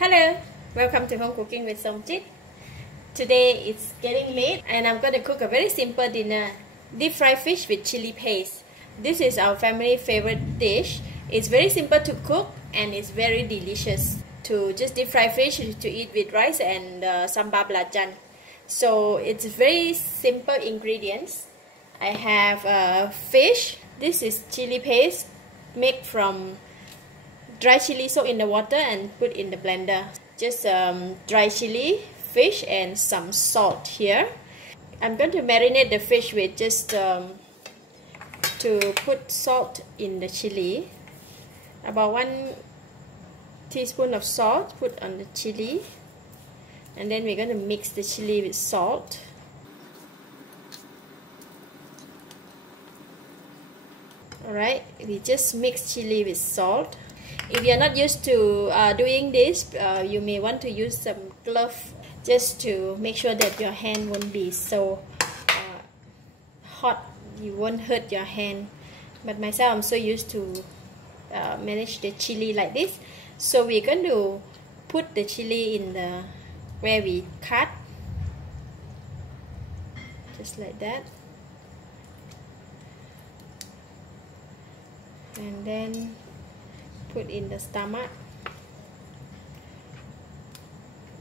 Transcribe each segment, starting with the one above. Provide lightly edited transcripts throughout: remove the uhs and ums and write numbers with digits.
Hello, welcome to Home Cooking with Somjit. Today it's getting late and I'm going to cook a very simple dinner. Deep fried fish with chili paste. This is our family favorite dish. It's very simple to cook and it's very delicious. To just deep fry fish to eat with rice and sambal belacan. So it's very simple ingredients. I have fish. This is chili paste made from dry chili soaked in the water and put in the blender. Just dry chili, fish and some salt here. I'm going to marinate the fish with just to put salt in the chili. About 1 teaspoon of salt put on the chili. And then we're going to mix the chili with salt. Alright, we just mix chili with salt. If you're not used to doing this, you may want to use some glove just to make sure that your hand won't be so hot. You won't hurt your hand. But myself, I'm so used to manage the chili like this. So we're going to put the chili in the where we cut, just like that. And then put in the stomach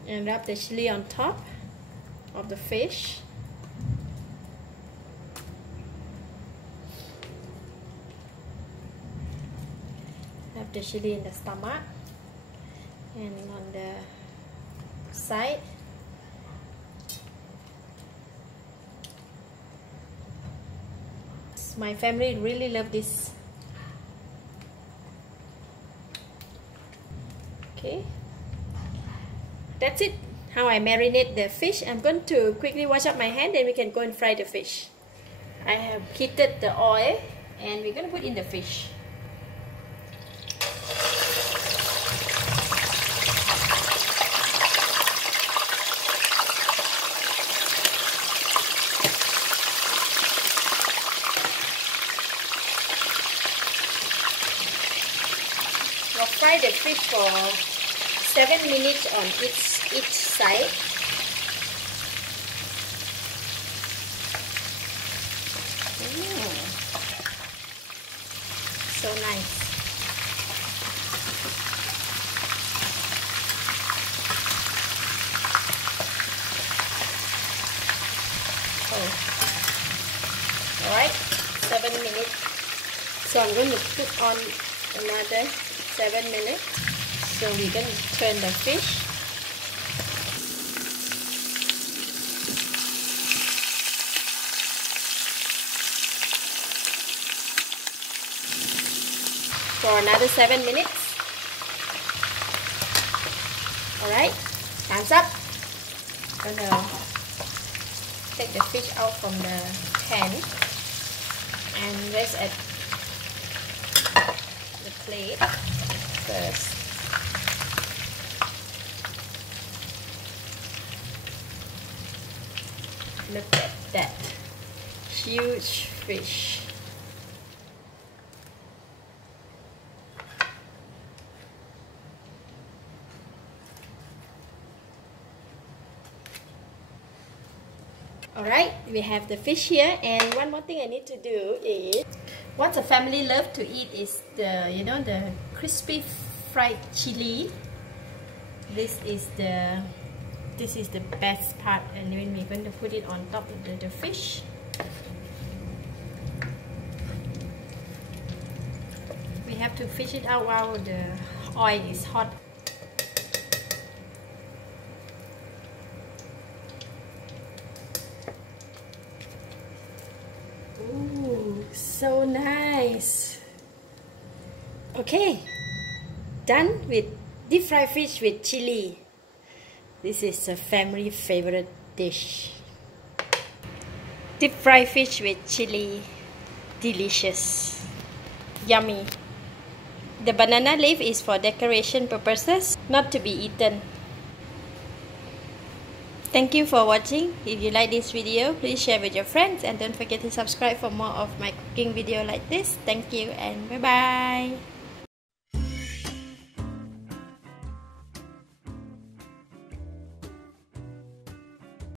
and rub the chili on top of the fish. Rub the chili in the stomach and on the side. My family really love this. Okay, that's it. How I marinate the fish. I'm going to quickly wash up my hand, then we can go and fry the fish. I have heated the oil and we're going to put in the fish. We'll fry the fish for 7 minutes on each side. So nice. Alright, 7 minutes. So I'm going to put on another 7 minutes. So we're going to turn the fish. For another 7 minutes. Alright, time's up. I'm gonna take the fish out from the pan and rest at the plate first. Look at that huge fish. Alright, we have the fish here, and one more thing I need to do is what the family love to eat is the crispy fried chili. This is the best part, and then we're going to put it on top of the fish. We have to fish it out while the oil is hot. Ooh, so nice. Okay, done with deep fried fish with chili. This is a family favorite dish. Deep fried fish with chili. Delicious. Yummy. The banana leaf is for decoration purposes, not to be eaten. Thank you for watching. If you like this video, please share with your friends and don't forget to subscribe for more of my cooking video like this. Thank you and bye bye.